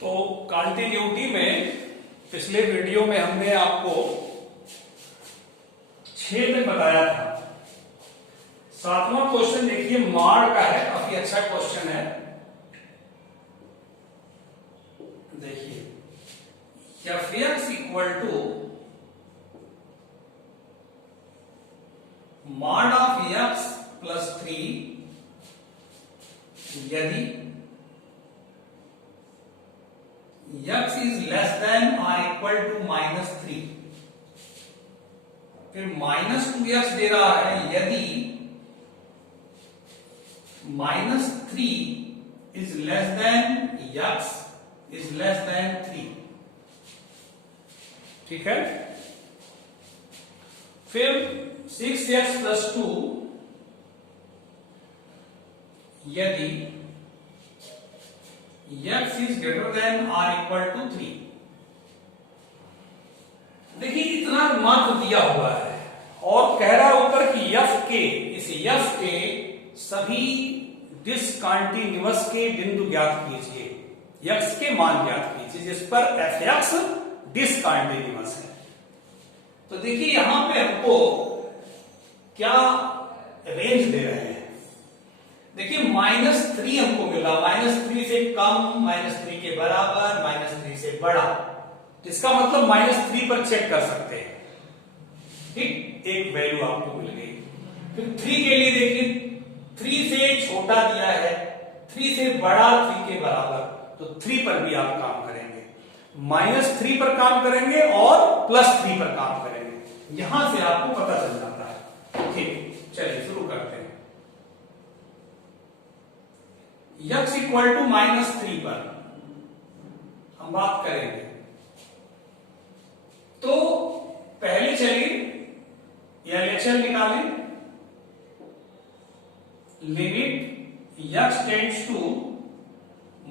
तो कंटिन्यूटी में पिछले वीडियो में हमने आपको 6 में बताया था। 7वां क्वेश्चन देखिए, मार का है, काफी अच्छा क्वेश्चन है। देखिए, F X equal to mod of X plus 3 यदि x इज लेस देन और इक्वल टू -3। फिर -2x दे रहा है यदि -3 is less than x is less than 3। ठीक है। फिर 6x प्लस 2 यदि x इज ग्रेटर देन और इक्वल टू 3। देखिए, इतना मात्र दिया हुआ है और कह रहा है ऊपर कि इस f के सभी डिसकंटिन्यूअस के बिंदु ज्ञात कीजिए, x के मान ज्ञात कीजिए जिस पर f(x) डिसकंटिन्यूअस है। तो देखिए, यहां पे हमको क्या रेंज दे रहे हैं। देखिए, -3 हमको मिला, -3 से कम, -3 के बराबर, -3 से बड़ा। इसका मतलब -3 पर चेक कर सकते हैं। ठीक, एक वैल्यू आपको मिल गई। फिर 3 के लिए देखिए, 3 से छोटा दिया है, 3 से बड़ा, 3 के बराबर, तो 3 पर भी आप काम करेंगे, -3 पर काम करेंगे और +3 पर काम करेंगे। यहां से आपको पता चल जाता है। ठीक, चलिए शुरू करते हैं। x इक्वल टू -3 पर हम बात करेंगे। तो पहले चलिए LHS निकालें। Limit x tends to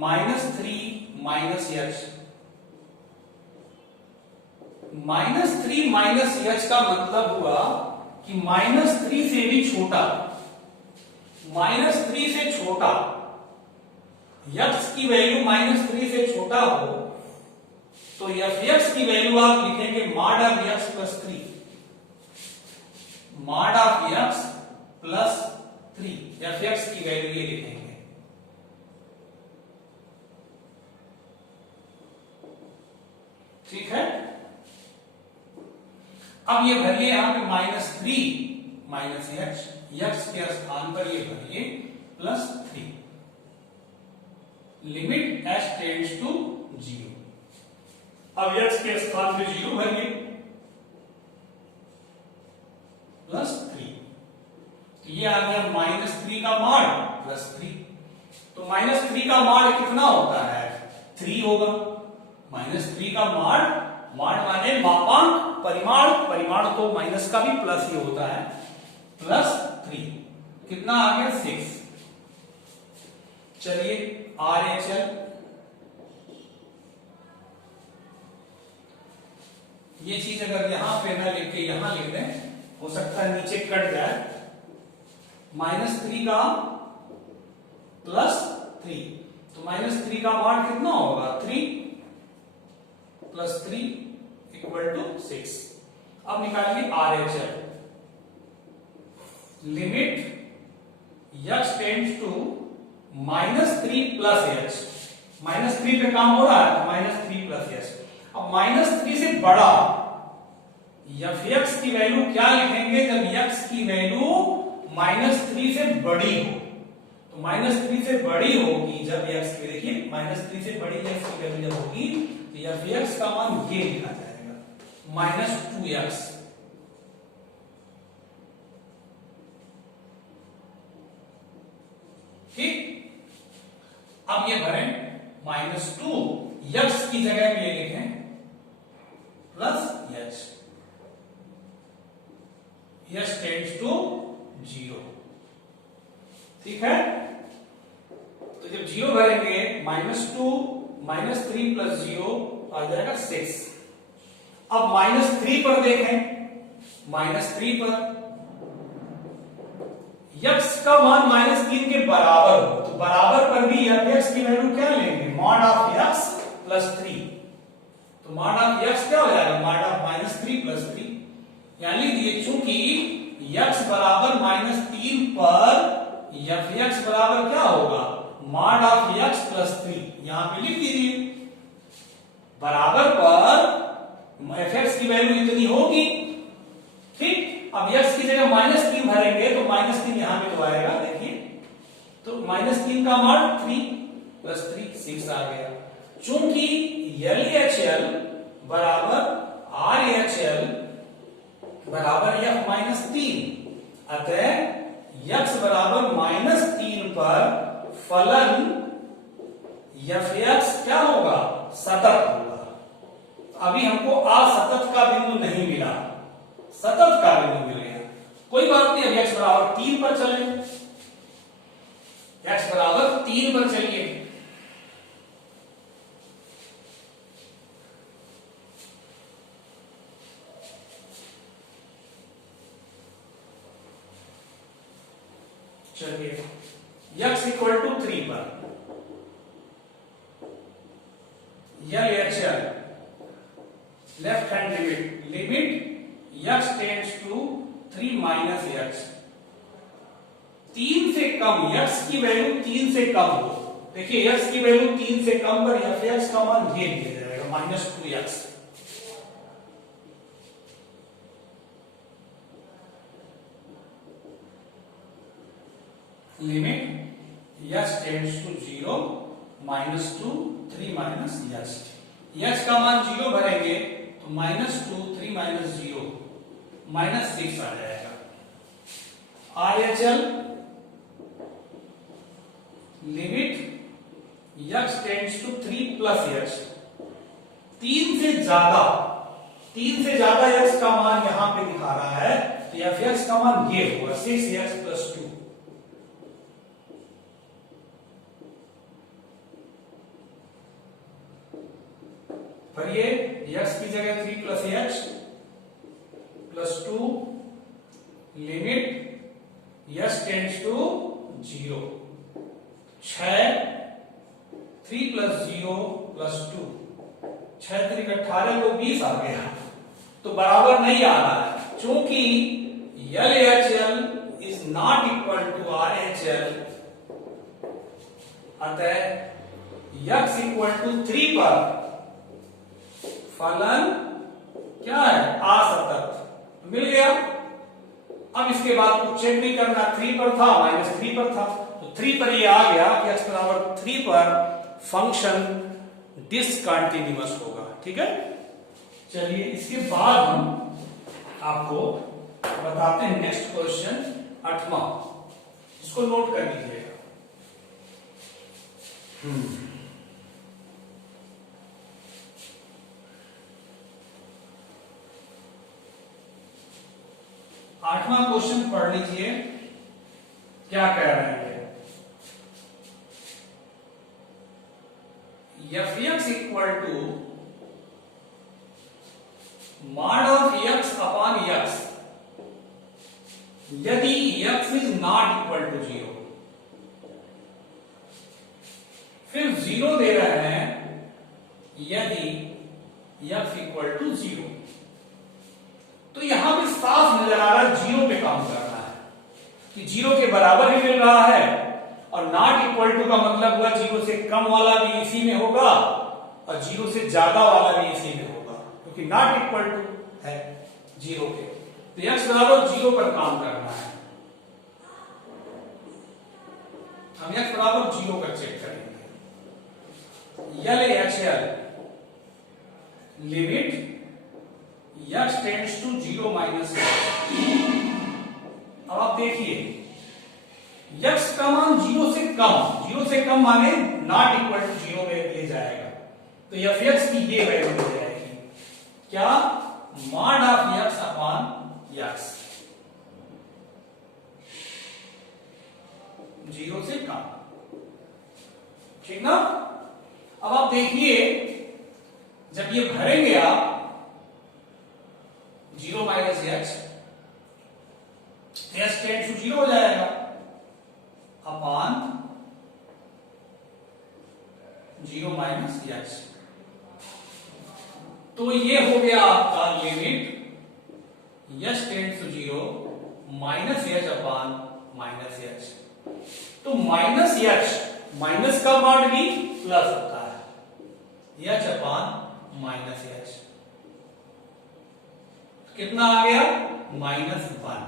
-3 -h। -3 -h का मतलब हुआ कि -3 से भी छोटा, -3 से छोटा, x की वैल्यू -3 से छोटा हो तो f(x) की वैल्यू आप लिखेंगे mod of x plus 3, mod of x plus 3, f(x) की वैल्यू ये लिखेंगे। ठीक है। अब ये भरिए यहां पे -3 -h, x के स्थान पर ये भरिए +3। Limit h tends to 0। अब x के स्थान पे 0 भरिए +3। ये आ गया -3 का मॉड +3। तो -3 का मॉड कितना होता है? 3 होगा। -3 का मॉड माने मापांक, परिमाण, परिमाण तो माइनस का भी प्लस ही होता है, +3। कितना आ गया? 6। चलिए RHL, ये चीज अगर यहां पे ना लिख के यहां लिख दें, हो सकता है नीचे कट जाए। -3 का +3, तो -3 का मान कितना होगा? 3 + 3 = 6। अब निकालिए RHL। Limit x tends to -3 + h, -3 पे काम हो रहा है तो -3 + h। अब -3 से बड़ा f(x) की वैल्यू क्या लिखेंगे? जब x की वैल्यू -3 से बड़ी हो, तो -3 से बड़ी होगी जब x की, देखिए -3 से बड़ी x की वैल्यू जब होगी तो f(x) का मान ये लिखा जाएगा -2x। ठीक। अब ये भरें -2, x की जगह में ये लिखें +h, h टेंड्स टू 0। ठीक है। तो जब 0 भरेंगे, -2 -3 + 0 आ जाएगा 6। अब -3 पर देखें, -3 पर x का मान -3 के बराबर हो, तो बराबर पर भी f(x) की वैल्यू क्या लेंगे? मॉड ऑफ x प्लस 3, तो मॉड ऑफ x क्या हो जाएगा, मॉड ऑफ -3 प्लस 3, यानी ये चूंकि x बराबर -3 पर fx बराबर क्या होगा, मॉड ऑफ x प्लस 3, यहां पे लिख दीजिए बराबर पर fx की वैल्यू इतनी होगी, ठीक। अब x की जगह -3 भरेंगे तो -3 यहां पे तो आएगा, देखिए तो -3 का मॉड 3 प्लस 3 6 आ गया। चूंकि LHL बराबर RHL बराबर f-3, अतः x बराबर -3 पर फलन fx क्या होगा, सतत होगा। अभी हमको असतत का बिंदु नहीं मिला, सतत का बिंदु मिल गया, कोई बात नहीं। अब x बराबर 3 पर चले, x बराबर 3 पर चलिए, चलिए x इक्वल टू 3 पर LHL left hand limit x tends to 3 minus x, 3 से कम, x की वैल्यू 3 से कम हो, देखिए x की वैल्यू 3 से कम पर fx का मान ये दिया जाएगा -2x, limit x tends to 0 -2 3 minus x का मान 0 भरेंगे तो -2 3 माइनस 0 -6 आ जाएगा। RHL limit x tends to 3 plus x, 3 से ज्यादा x का मान यहां पे दिखा रहा है, तो fx का मान ये होगा 6x प्लस 2, पर ये x की जगह 3 plus x plus 2 limit x tends to 0, 6 3 plus 0 plus 2, 6 3 18 तो 20 आ गया, तो बराबर नहीं आ रहा है, क्योंकि LHL is not equal to RHL, अतः x इक्वल टू 3 पर फलन क्या है, असतत, मिल गया। अब इसके बाद कुछ चेक नहीं करना, 3 पर था -3 पर था, तो 3 पर ये आ गया कि x बराबर 3 पर फंक्शन डिसकंटिन्यूअस होगा, ठीक है। चलिए इसके बाद हम आपको बताते हैं नेक्स्ट क्वेश्चन 8वां, इसको नोट कर लीजिएगा। 8वां क्वेश्चन पढ़ लीजिए, क्या कह रहे हैं, fx equal to mod of x upon x यदि x is not equal to 0, फिर 0 दे रहे हैं यदि x इक्वल टू 0, तो यहां पे साफ नजर आ रहा है 0 पे काम करना है, कि 0 के बराबर ही मिल रहा है, और नॉट इक्वल टू का मतलब हुआ 0 से कम वाला भी इसी में होगा और 0 से ज्यादा वाला भी इसी में होगा, क्योंकि नॉट इक्वल टू है 0 के, तो x बराबर 0 पर काम करना है। हम x बराबर 0 पर चेक करेंगे। LHL limit x tends to 0 minus, अब आप देखिए x का मान 0 से कम माने नॉट इक्वल टू 0 में ले जाएगा, तो fx की ये वैल्यू ले जाएगी, क्या, mod of x upon x, 0 से कम, ठीक ना। अब आप देखिए जब ये भरेंगे आप 0 माइनस x टेंड्स टू 0 हो जाएगा अपॉन 0 माइनस x, तो ये हो गया आपका limit h tends to 0 minus H upon minus H. तो माइनस एच, माइनस का मॉड भी प्लस होता है, एच अपॉन माइनस एच। कितना आ गया? Minus one.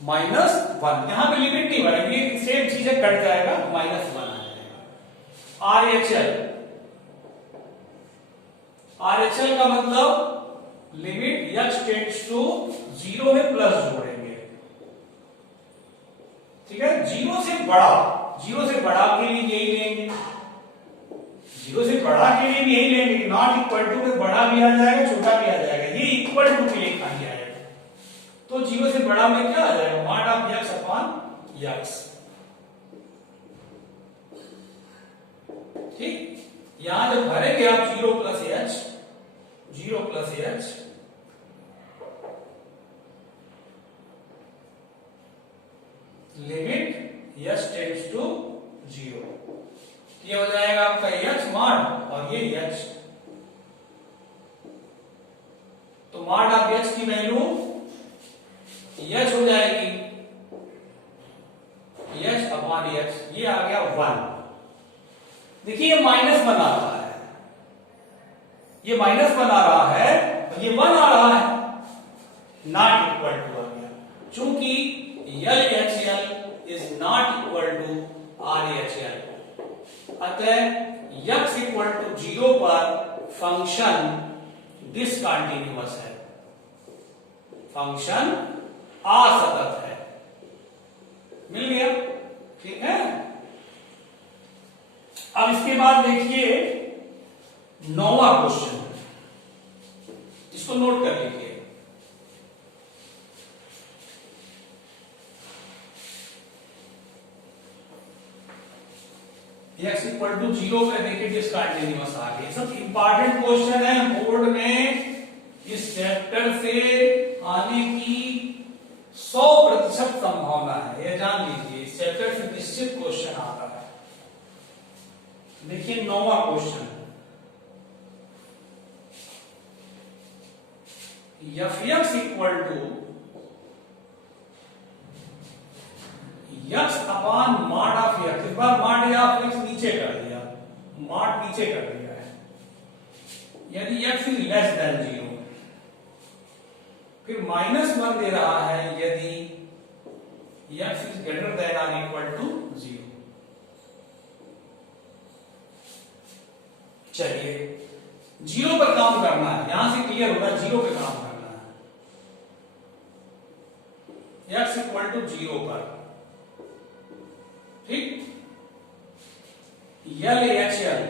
माइनस वन, यहां पे लिमिट नहीं बढ़ेगी, सेम चीजें कट जाएगा, माइनस वन आ जाएगा। Are H L, are H L का मतलब लिमिट एच टेंड्स टू 0 में प्लस जोड़ेंगे, ठीक है। जीरो से बड़ा, जीरो से बड़ा के लिए यही लेंगे, जीरो से बड़ा के लिए भी यही लेंगे। नॉट इक्वल टू में बड़ा भी आ जाएगा, छोटा भी आ जाएगा, ये इक्वल टू के लिए खाली आएगा। तो जीरो से बड़ा में क्या आ जाएगा? Mod of X upon X, ठीक। यहां जब भरेंगे आप 0 plus H, 0 plus H, limit H tends to 0, ये हो जाएगा आपका एच मॉड और ये एच। तो मॉड ऑफ एच की वैल्यू एच हो जाएगी एच अपॉन एच, ये आ गया 1। देखिए ये माइनस बना रहा है, ये माइनस बना रहा है और ये 1 आ रहा है, नॉट इक्वल टू आ गया, चूंकि L H L is not equal to R H L. अतः एक्स इक्वल टू 0 पर फंक्शन डिसकंटिन्यूअस है, फंक्शन असतत है। मिल गया, ठीक है। अब इसके बाद देखिए 9वां क्वेश्चन, इसको नोट कर लीजिए। x इक्वल टू 0 पे देखिए डिसकंटिन्यूअस आ गई। सब इंपॉर्टेंट क्वेश्चन है, बोर्ड में इस चैप्टर से आने की 100% संभावना है, ये जान लीजिए। इस चैप्टर से निश्चित क्वेश्चन आता है। देखिए 9वां question, F X equal to X upon mod of X. इस बार मॉड ऑफ एक्स नीचे कर दिया, मॉड नीचे कर दिया है। यदि एक्स इज लेस देन 0, फिर -1 दे रहा है यदि एक्स इज ग्रेटर देन और इक्वल टू 0। चलिए 0 पर काम करना है, यहां से क्लियर होगा 0 पे काम करना है, एक्स इक्वल टू 0 पर, ठीक। L H L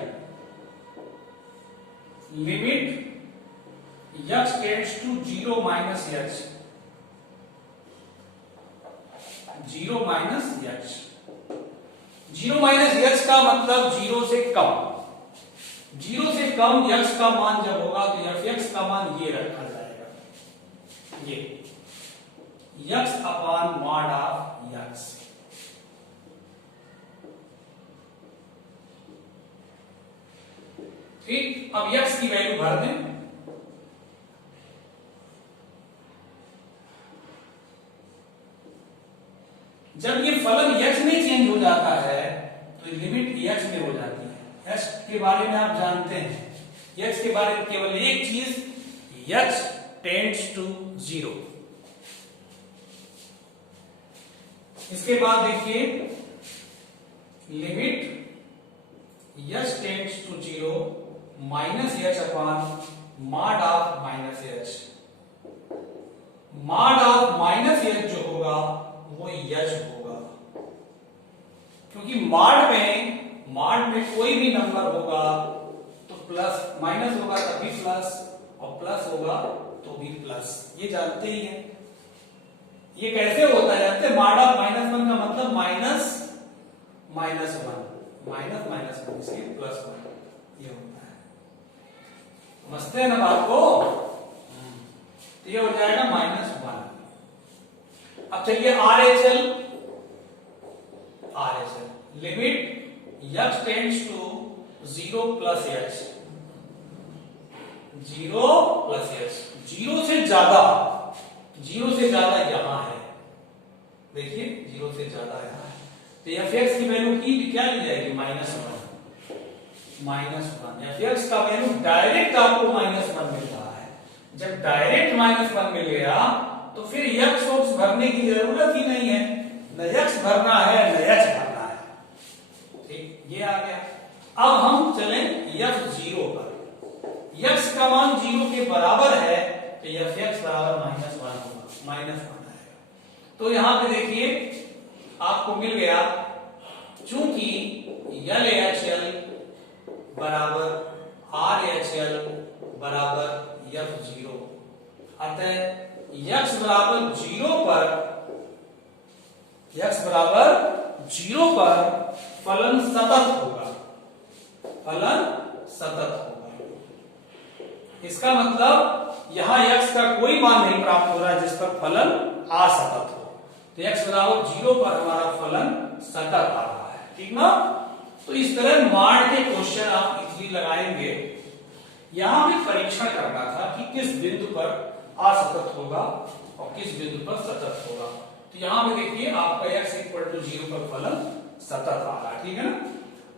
limit X tends to 0 minus H, 0 minus H. 0 minus H का मतलब 0 से कम, 0 से कम एक्स का मान जब होगा तो एफ एक्स का मान ये रखा जाएगा, ये x upon mod of x. ठीक, अब एक्स की वैल्यू भर दें। जब ये फलन x में चेंज हो जाता है तो लिमिट x में हो जाती है। x के बारे में आप जानते हैं, x के बारे में केवल एक चीज, x टेंड्स टू 0। इसके बाद देखिए limit x tends to 0 minus H upon mod of minus H. Mod of minus H जो होगा वो एच होगा, क्योंकि मॉड में कोई भी नंबर होगा तो प्लस, माइनस होगा तभी प्लस और प्लस होगा तो भी प्लस, ये जानते ही हैं। ये कैसे होता है जानते हैं? मॉड ऑफ -1 का मतलब माइनस माइनस 1, माइनस माइनस 1 इसलिए प्लस 1, ये होता है। समझते हैं ना बात को? तो ये हो जाएगा -1। अब चलिए R H L limit X tends to 0 plus H, 0 plus x, 0 से ज्यादा यहां है, देखिए 0 से ज्यादा यहां है, तो fx की वैल्यू की क्या ली जाएगी, -1। fx का वैल्यू डायरेक्ट आपको -1 मिल रहा है। जब डायरेक्ट -1 मिल गया तो फिर x सोर्स भरने की जरूरत ही नहीं है, न x भरना है न h भरना है। ठीक, ये आ गया। अब हम चलें f0 पर, x का मान 0 के बराबर है तो fx बराबर -1 होगा, -1 आएगा। तो यहां पे देखिए आपको मिल गया, चूंकि LHL बराबर RHL बराबर f0, अतः x बराबर 0 पर फलन सतत होगा, इसका मतलब यहां x का कोई मान नहीं प्राप्त हो रहा है जिस पर फलन असतत हो, तो x बराबर 0 पर हमारा फलन सतत आ रहा है। ठीक ना। तो इस तरह माड के क्वेश्चन आप इजीली लगाएंगे। यहां भी परीक्षण करना था कि किस बिंदु पर असतत होगा और किस बिंदु पर सतत होगा। तो यहां पे देखिए आपका x = 0 पर फलन सतत आ रहा है। ठीक है ना।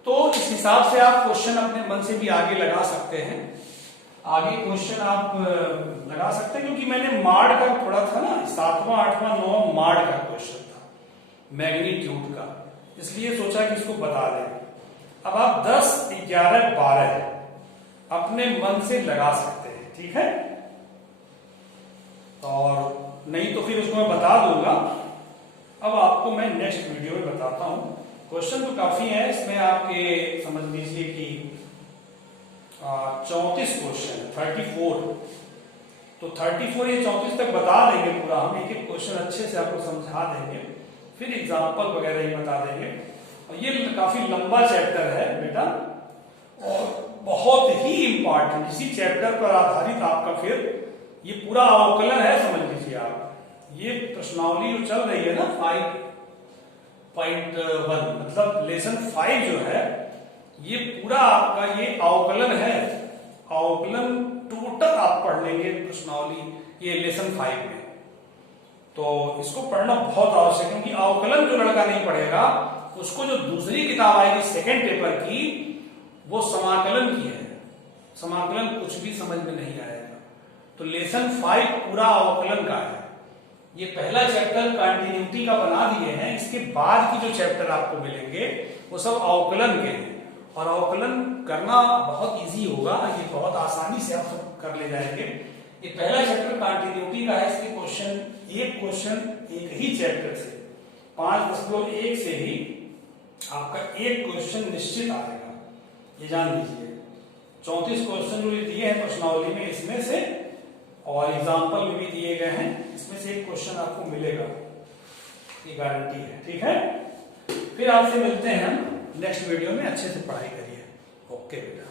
तो इस हिसाब से आप क्वेश्चन अपने मन से भी आगे लगा सकते हैं, आगे क्वेश्चन आप लगा सकते हैं, क्योंकि मैंने माड का थोड़ा था ना, 7वां 8वां 9वां माड का क्वेश्चन था, मैग्नीट्यूड का, इसलिए सोचा कि इसको बता दें। अब आप 10, 11, 12 अपने मन से लगा सकते हैं। ठीक है, और नहीं तो फिर उसको मैं बता दूंगा। अब आपको मैं नेक्स्ट वीडियो में बताता हूं। क्वेश्चन तो काफी है इसमें, आपके समझ लीजिए कि 34 क्वेश्चन है, 34। तो 34 ये 34 तक बता देंगे पूरा, हम एक एक क्वेश्चन अच्छे से आपको समझा देंगे, फिर एग्जाम्पल वगैरह ही बता देंगे। और ये काफी लंबा चैप्टर है बेटा, और बहुत ही इंपॉर्टेंट, इसी चैप्टर पर आधारित आपका फिर ये पूरा अवकलन है, समझ लीजिए आप। ये प्रश्नावली जो चल रही है ना 5.1, मतलब लेसन 5 जो है, ये पूरा आपका ये अवकलन है। अवकलन टोटल आप पढ़ लेंगे प्रश्नावली ये लेसन 5 में, तो इसको पढ़ना बहुत आवश्यक है, क्योंकि अवकलन जो लड़का नहीं पढ़ेगा उसको जो दूसरी किताब आएगी सेकेंड पेपर की, वो समाकलन की है, समाकलन कुछ भी समझ में नहीं आएगा। तो लेसन 5 पूरा अवकलन का है। ये पहला चैप्टर कंटिन्यूटी का बना दिए हैं, इसके बाद की जो चैप्टर आपको मिलेंगे वो सब अवकलन के हैं, और अवकलन करना बहुत इजी होगा, ये बहुत आसानी से आप सब कर ले जाएंगे। ये पहला चैप्टर कंटिन्यूटी का है, इसके क्वेश्चन एक ही चैप्टर से 5.1 से ही आपका एक क्वेश्चन निश्चित आएगा, ये जान लीजिए। 34 क्वेश्चन जो दिए हैं प्रश्नावली में, इसमें से और एग्जाम्पल में भी दिए गए हैं, इसमें से एक क्वेश्चन आपको मिलेगा, ये गारंटी है। ठीक है, फिर आपसे मिलते हैं नेक्स्ट वीडियो में, अच्छे से पढ़ाई करिए। ओके बेटा।